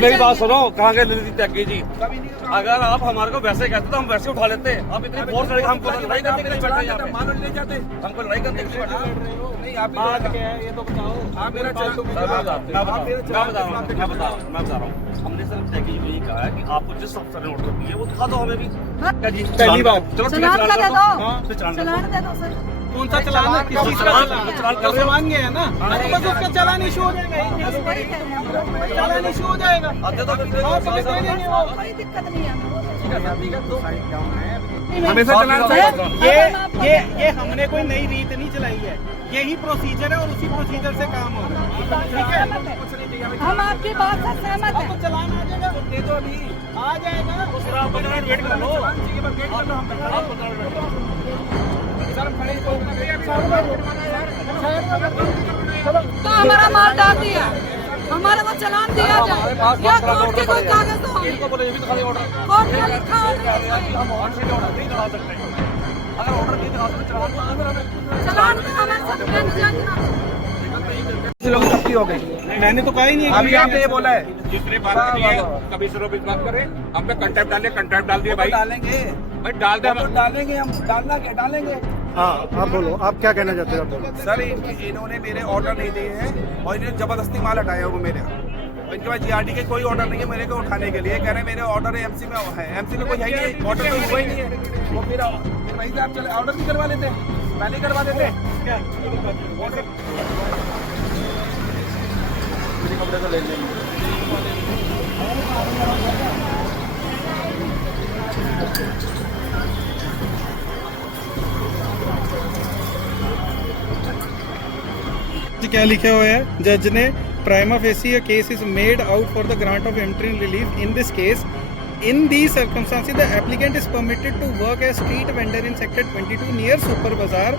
मेरी बात सुनो, कहाँ गए ललित त्यागी जी? अगर आप हमारे को वैसे कहते तो हम वैसे उठा लेते। आप इतनी फोर्स करके हमको लड़ाई करने के लिए बैठे यहाँ पे, मान ले जाते, हमको लड़ाई करने के लिए बैठे नहीं आप क्या है ये तो बताओ। आप मेरा मैं बता रहा हूँ। हमने सर त्यागी जी को यही कहा है कि आपको जिस अफसर ने ऑर्डर दिया वो दिखा दो हमें भी। क्या जी पहली बात, चलो चलान दे दो, चलान चलान दे दो सर। कौन सा चलान है? किस चीज का चलान कर चलान मान गया है ना, तो बस उसका चलान इशू हो जाएगा, चलान इशू हो जाएगा। आते तो हाँ, पुलिस ले लेंगे वो। कोई दिक्कत नहीं है। हमेशा चलान ये हमने कोई नई रीत नहीं चलाई है, यही प्रोसीजर है और उसी प्रोसीजर से काम होगा। ठीक है, हम आपकी बात से सहमत तो हैं। चलान आ जाएगा, दे दो अभी आ जाएगा। आप 15 मिनट वेट कर लो। तो हमारा माल डाल दिया, हमारे को चलान दिया जाए या कोर्ट के कोई कागज दो। इनको बोलो ये भी दिखा दे ऑर्डर। कोर्ट में लिखा हो हम ऑन से ऑर्डर नहीं दिखा सकते। अगर ऑर्डर नहीं दिखा सकते चलान तो हमें चलान तो हमें सब लोग छुट्टी हो गई, मैंने तो कहा ही नहीं। अभी आपने ये बोला है दूसरे बात के लिए कभी से रोक बात करें, हम पे कंटेक्ट डाले, कंटेक्ट डाल दिए भाई, डालेंगे भाई डाल दे, डालेंगे हम, डालना क्या डालेंगे। हाँ आप बोलो, आप क्या कहना चाहते हो? आप बोलो। सर इन्होंने मेरे ऑर्डर नहीं दिए हैं और इन्होंने जबरदस्ती माल हटाया वो मेरे। इनके पास जीआरडी के कोई ऑर्डर नहीं है मेरे को उठाने के लिए, कह रहे हैं मेरे ऑर्डर एमसी में है, एमसी में कोई है ही नहीं, ऑर्डर तो हुआ ही नहीं है। वो फिर वहीं से आप चले ऑर्डर भी करवा लेते, पहले ही करवा देते। कपड़े तो ले लेंगे। क्या लिखा हुआ है जज ने? Prima facie a case is made out for the grant of interim relief in this case. In these circumstances, the applicant is permitted to work as street vendor in sector 22 near Super Bazaar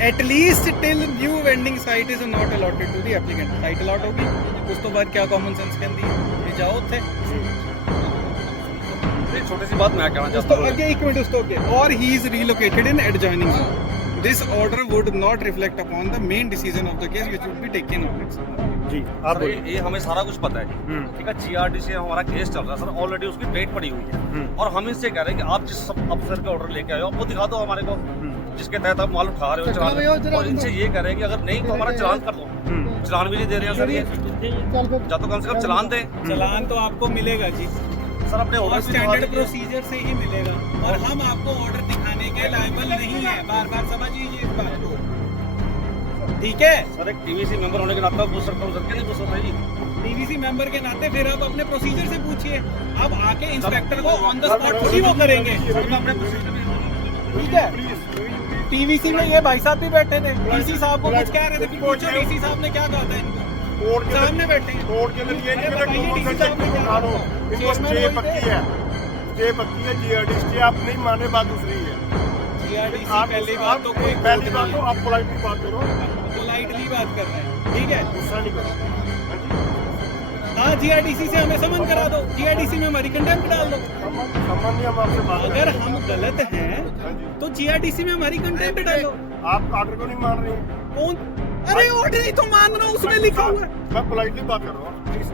at least till new vending site is not allotted to the applicant. Site allot होगी, उस तो बाद क्या common sense कहती है ये जाओ थे। एक छोटी सी बात मैं कहना उस चाहता तो हूँ। आगे एक मिनट, उस तो आगे और he is relocated in adjoining zone. This order would not reflect upon the main decision of the case which would be taken on it. जी आप सर बोलो। ये हमें सारा कुछ पता है, ठीक है। जीआरडी से हमारा केस चल रहा है सर, ऑलरेडी उसकी डेट पड़ी हुई है और हम इनसे कह रहे हैं कि आप जिस अफसर का ऑर्डर लेके आए हो वो दिखा दो हमारे को, जिसके तहत आप माल उठा रहे हो चलान। और इनसे ये कह रहे हैं कि अगर नहीं तो हमारा चलान कर दो। चलान भी नहीं दे रहे हैं सर ये, या तो कम से कम चलान दें। चलान तो आपको मिलेगा जी, सर अपने और ऑर्डर स्टैंडर्ड प्रोसीजर से ही मिलेगा और हम आपको ऑर्डर दिखाने के लायबल नहीं है, बार बार समझिए इस बात को, ठीक है। सर एक टीवीसी मेंबर होने के नाते पूछ सकता हूँ सर, क्या नहीं पूछ सकता जी? टीवीसी मेंबर के नाते फिर आप अपने प्रोसीजर से पूछिए। अब आके इंस्पेक्टर को ऑन द स्पॉट थोड़ी वो करेंगे, ठीक है। टीवीसी में ये भाई साहब भी बैठे थे, डीसी साहब को कुछ कह रहे थे, पूछो डीसी साहब ने क्या कहा था इनको, सामने बैठे हैं। कोर्ट के लिए नहीं कॉमन सेंस दिखा दो, इनको स्टे पक्की है, स्टे पक्की है, जीआरडी स्टे आप नहीं माने, बात दूसरी है। जीआरडीसी आप पहली बात तो कोई पहली बात तो आप पोलाइटली बात करो, पोलाइटली बात कर रहे हैं, ठीक है। गुस्सा नहीं करो। हाँ जीआरडीसी से हमें समन करा दो, जीआरडीसी में हमारी कंटेम्प्ट डाल दो। सम्मान नहीं, हम आपसे बात अगर हम गलत हैं तो जीआरडीसी में हमारी कंटेम्प्ट डालो। आप आर्डर को नहीं मान रहे हैं। कौन? अरे ऑर्डर ही तो मान रहा हूँ, उसमें लिखा हुआ है। मैं पोलाइटली बात कर रहा हूँ।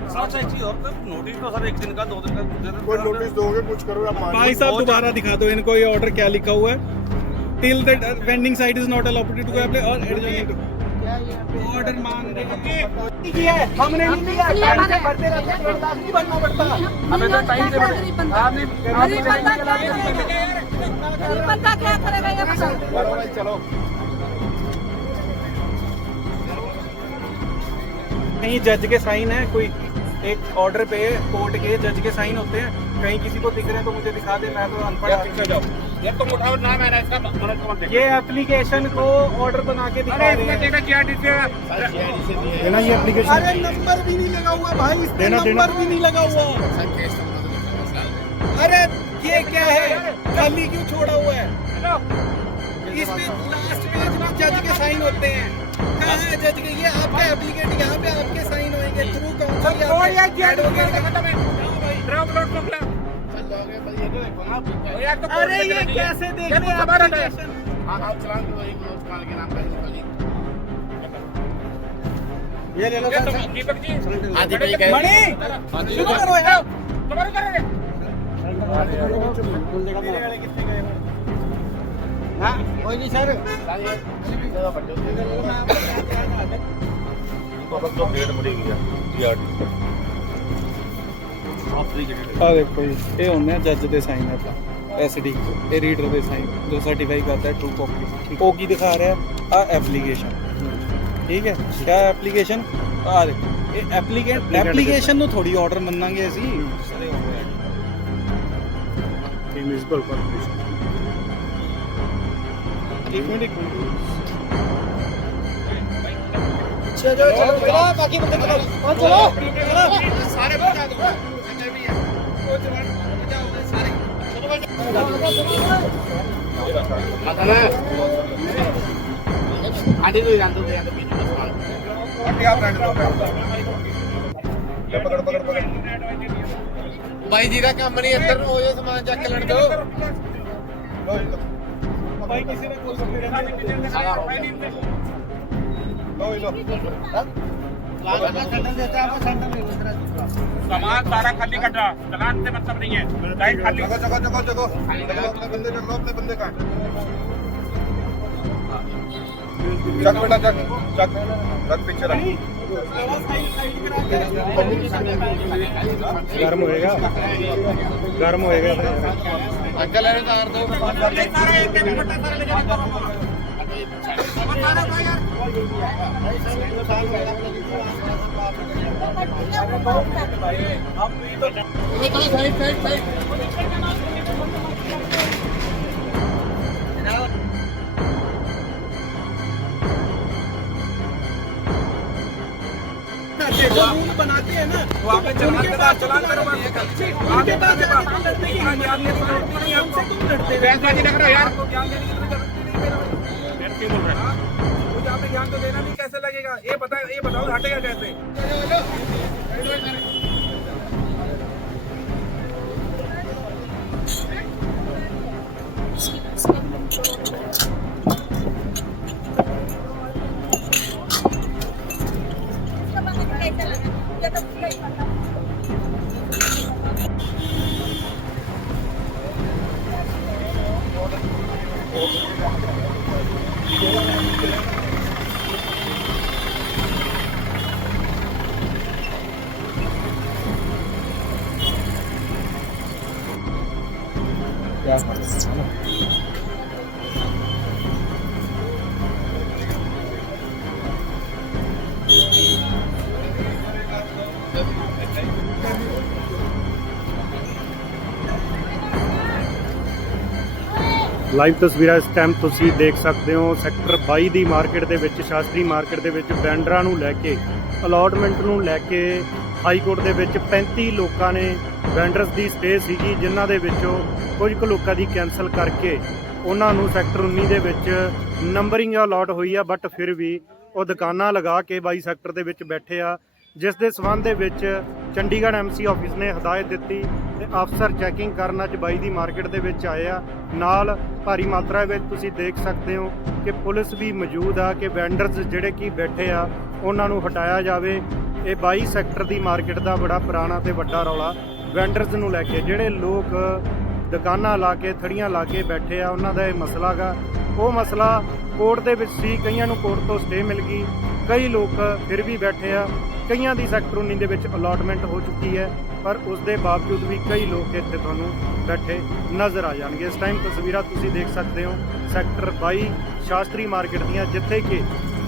सर अच्छा एक चीज और, नोटिस तो सर एक दिन का 2 दिन का दे देते कोई हैं। नोटिस दोगे, कुछ करो, आप मान भाई साहब दोबारा दिखा दो इनको ये ऑर्डर क्या लिखा हुआ है। Till the vending site is not allowed to apply और एडजॉइनिंग ऑर्डर मान रहे हैं। हमने नहीं दिया, टाइम से भरते रहते हैं, 1.5 लाख नहीं भरना पड़ता। हमें तो टाइम से गरीब बंदा क्या करेगा ये बताओ। चलो कहीं जज के साइन है, कोई एक ऑर्डर पे कोर्ट के जज के साइन होते हैं, कहीं किसी को दिख रहे हैं तो मुझे दिखा दे, मैं तो अनपढ़ आदमी। जाओ ये तुम उठाओ नाम है इसका, मदद कौन दे? ये एप्लीकेशन को ऑर्डर बना के दिखा अरे रहे इसमें हैं। देखा जीआरडी से देना ये एप्लीकेशन। अरे नंबर भी नहीं लगा हुआ भाई, इस पे देना, नंबर भी नहीं लगा हुआ। अरे ये क्या है, खाली क्यों छोड़ा हुआ है? इसमें लास्ट पेज में जज के साइन होते हैं। कहाँ है जज के? ये आपका एप्लीकेट, यहाँ पे आपके साइन होंगे थ्रू काउंसिल अरे ये कैसे देख रहे हैं एप्लीकेशन? ये ले लो सर। दीपक जी हाँ जी भाई कह मणि शुरू करो यार। तुम्हारे करेंगे हाँ कोई नहीं सर। जो डेट बड़ी गई है GRD ਆ ਦੇਖੋ ਜੀ ਇਹ ਹੁੰਦੇ ਆ ਜੱਜ ਦੇ ਸਾਈਨ ਹੈ ਐਸਡੀ ਇਹ ਰੀਡਰ ਦੇ ਸਾਈਨ ਜੋ ਸਰਟੀਫਾਈ ਕਰਦਾ ਹੈ ਟਰੂ ਕਾਪੀ ਉਹ ਕੀ ਦਿਖਾ ਰਿਹਾ ਆ ਐਪਲੀਕੇਸ਼ਨ ਠੀਕ ਹੈ ਕਿਆ ਐਪਲੀਕੇਸ਼ਨ ਆ ਦੇਖੋ ਇਹ ਐਪਲੀਕੇਸ਼ਨ ਨੂੰ ਥੋੜੀ ਆਰਡਰ ਮੰਨਾਂਗੇ ਅਸੀਂ ਸਾਰੇ ਹੋ ਗਿਆ म्यूनिसिपल कॉर्पोरेशन ਇੱਕ ਮਿੰਟ चलो चलो बाकी बंदे चलो चलो सारे बचा दो संजय भी है वो जवान बचाओ सारे आता ना आंटी तो जान दो बीच में सामान पकड़ पकड़ पकड़ भाई जी का काम नहीं अंदर हो जाए सामान चेक कर दो भाई किसी ने कोई सामान सारा खाली कट रहा चलान से मतलब नहीं है लाइट खाली जगह अपने बंदे का चक बेटा चक रख पीछे रख गर्म होएगा अंकल है तार दो सारे एक दुपट्टा सारे ले जाओ जो रूल बनाते हैं ना वहाँ पे चलान करवा उनके पास लड़ने की हिम्मत नहीं है हमसे तुम लड़ते हो बहसबाजी लग रहा है यार ज्ञान देने की तो जरूरत ही नहीं मेरे को। क्यों बोल रहे हैं वो यहाँ पे ज्ञान तो देना नहीं कैसे लगेगा ये बताओ हटेगा कैसे ਲਾਈਵ ਤਸਵੀਰਾਂ ਇਸ ਟਾਈਮ ਤੁਸੀਂ ਦੇਖ ਸਕਦੇ ਹੋ ਸੈਕਟਰ 22 ਦੀ ਮਾਰਕੀਟ ਦੇ ਵਿੱਚ ਸ਼ਾਸਤਰੀ ਮਾਰਕੀਟ ਦੇ ਵਿੱਚ ਵੈਂਡਰਾਂ ਨੂੰ ਲੈ ਕੇ ਅਲਾਟਮੈਂਟ ਨੂੰ ਲੈ ਕੇ ਹਾਈ ਕੋਰਟ ਦੇ ਵਿੱਚ 35 ਲੋਕਾਂ ਨੇ ਵੈਂਡਰਸ ਦੀ ਸਟੇ ਸੀਗੀ ਜਿਨ੍ਹਾਂ ਦੇ ਵਿੱਚੋਂ ਕੁਝ ਕੁ ਲੋਕਾਂ ਦੀ ਕੈਂਸਲ ਕਰਕੇ ਉਹਨਾਂ ਨੂੰ ਸੈਕਟਰ 19 ਦੇ ਵਿੱਚ ਨੰਬਰਿੰਗ ਅਲਾਟ ਹੋਈ ਆ ਬਟ ਫਿਰ ਵੀ ਉਹ ਦੁਕਾਨਾਂ ਲਗਾ ਕੇ 22 ਸੈਕਟਰ ਦੇ ਵਿੱਚ ਬੈਠੇ ਆ ਜਿਸ ਦੇ ਸਬੰਧ ਦੇ ਵਿੱਚ ਚੰਡੀਗੜ੍ਹ MC ਆਫਿਸ ਨੇ ਹਦਾਇਤ ਦਿੱਤੀ ਤੇ ਅਫਸਰ ਚੈਕਿੰਗ ਕਰਨ ਅੱਜ 22 ਦੀ ਮਾਰਕੀਟ ਦੇ ਵਿੱਚ ਆਏ ਆ ਨਾਲ ਭਾਰੀ ਮਾਤਰਾ ਵਿੱਚ ਤੁਸੀਂ ਦੇਖ ਸਕਦੇ ਹੋ ਕਿ ਪੁਲਿਸ ਵੀ ਮੌਜੂਦ ਆ ਕਿ ਵੈਂਡਰਸ ਜਿਹੜੇ ਕਿ ਬੈਠੇ ਆ ਉਹਨਾਂ ਨੂੰ ਹਟਾਇਆ ਜਾਵੇ ਇਹ 22 ਸੈਕਟਰ ਦੀ ਮਾਰਕੀਟ ਦਾ ਬੜਾ ਪੁਰਾਣਾ ਤੇ ਵੱਡਾ ਰੌਲਾ ਵੈਂਡਰਸ ਨੂੰ ਲੈ ਕੇ ਜਿਹੜੇ ਲੋਕ ਦੁਕਾਨਾਂ ਲਾ ਕੇ ਥੜੀਆਂ ਲਾ ਕੇ ਬੈਠੇ ਆ ਉਹਨਾਂ ਦਾ ਇਹ ਮਸਲਾ ਗਾ ਉਹ ਮਸਲਾ ਕੋਰਟ ਦੇ ਵਿੱਚ ਸੀ ਕਈਆਂ ਨੂੰ ਕੋਰਟ ਤੋਂ ਸਟੇ ਮਿਲ ਗਈ ਕਈ ਲੋਕ ਫਿਰ ਵੀ ਬੈਠੇ ਆ ਕਈਆਂ ਦੀ ਸੈਕਟਰ 19 ਦੇ ਵਿੱਚ ਅਲਾਟਮੈਂਟ ਹੋ ਚੁੱਕੀ ਹੈ ਪਰ ਉਸ ਦੇ ਬਾਵਜੂਦ ਵੀ ਕਈ ਲੋਕ ਇੱਥੇ ਤੁਹਾਨੂੰ ਬੈਠੇ ਨਜ਼ਰ ਆ ਜਾਣਗੇ ਇਸ ਟਾਈਮ ਤਸਵੀਰਾਂ ਤੁਸੀਂ ਦੇਖ ਸਕਦੇ ਹੋ ਸੈਕਟਰ 22 ਸ਼ਾਸਤਰੀ ਮਾਰਕੀਟ ਦੀਆਂ ਜਿੱਥੇ ਕਿ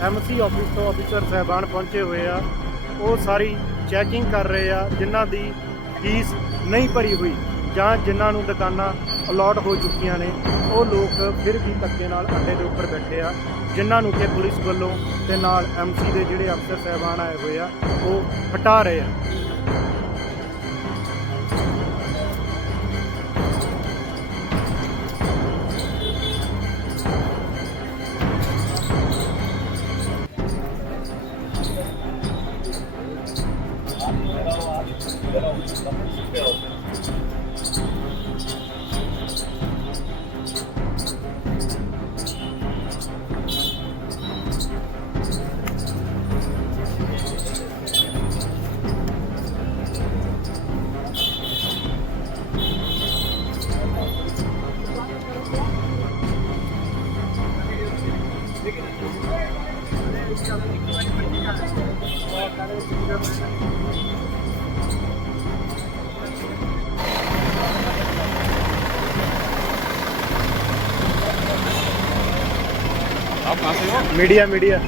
MC ਆਫਿਸ ਤੋਂ ਅਫਸਰ ਸਾਹਿਬਾਨ ਪਹੁੰਚੇ ਹੋਏ ਆ ਉਹ ਸਾਰੀ ਚੈਕਿੰਗ ਕਰ ਰਹੇ ਆ ਜਿਨ੍ਹਾਂ ਦੀ ਫੀਸ ਨਹੀਂ ਭਰੀ ਹੋਈ ਜਾਂ ਜਿਨ੍ਹਾਂ ਨੂੰ ਦੁਕਾਨਾਂ ਅਲਾਟ ਹੋ ਚੁੱਕੀਆਂ ਨੇ ਉਹ ਲੋਕ ਫਿਰ ਵੀ ਧੱਕੇ ਨਾਲ ਅੱਡੇ ਦੇ ਉੱਪਰ ਬੈਠੇ ਆ ਜਿਨ੍ਹਾਂ ਨੂੰ ਕਿ ਪੁਲਿਸ ਵੱਲੋਂ ਤੇ ਨਾਲ MC ਦੇ ਜਿਹੜੇ ਅਫਸਰ ਸਾਹਿਬਾਨ ਆਏ ਹੋਏ ਆ ਉਹ ਹਟਾ ਰਹੇ ਆ मीडिया मीडिया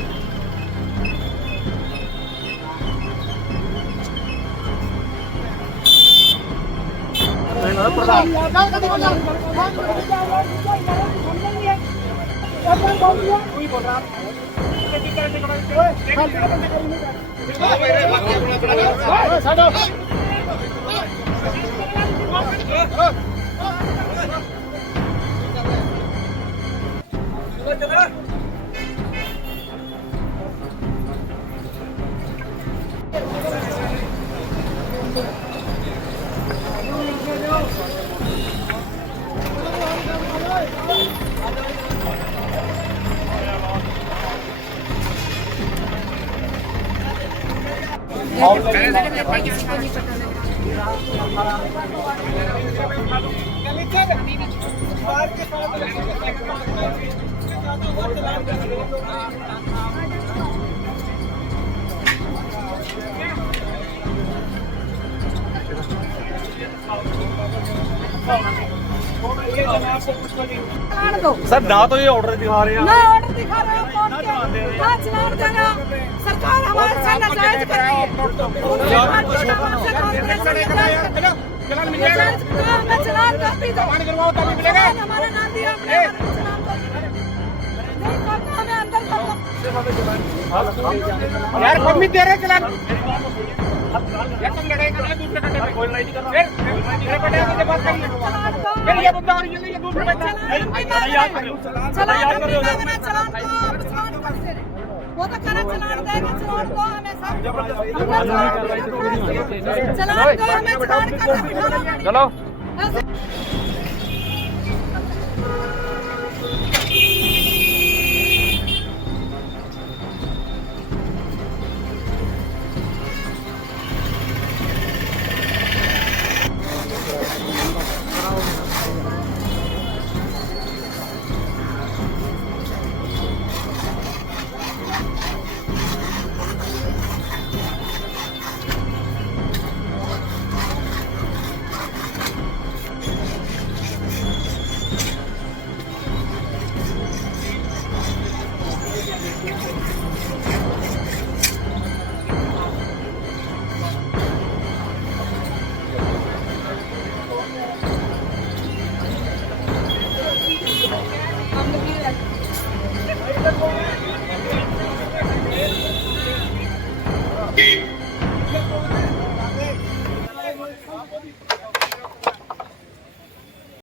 चलान दो सर ना तो ये ऑर्डर दिखा रहे हैं ना ऑर्डर दिखा रहे हो कौन क्या ना चलान देना सरकार हमारे से नाजायज कर रही है उनके हाथ से कॉर्पोरेशन नाजायज कर चलान मिल जाएगा। मैं चलान कर दी दो चलान करवाओ तभी मिलेगा। हमारा नाम दिया अपने चलान कर नहीं करता हमें अंदर कर दो यार कम भी दे रहे चलान यार तुम लड़ाई कर रहे दूसरे कंटे पे कोई लड़ाई नहीं कर रहा फिर मेरे कंटे से बात करिए फिर ये बंदा और ये दूसरे कंटे चलान वो तो करा चलान देगा चलान दो हमें सब चलान दो हमें चलान करना चलो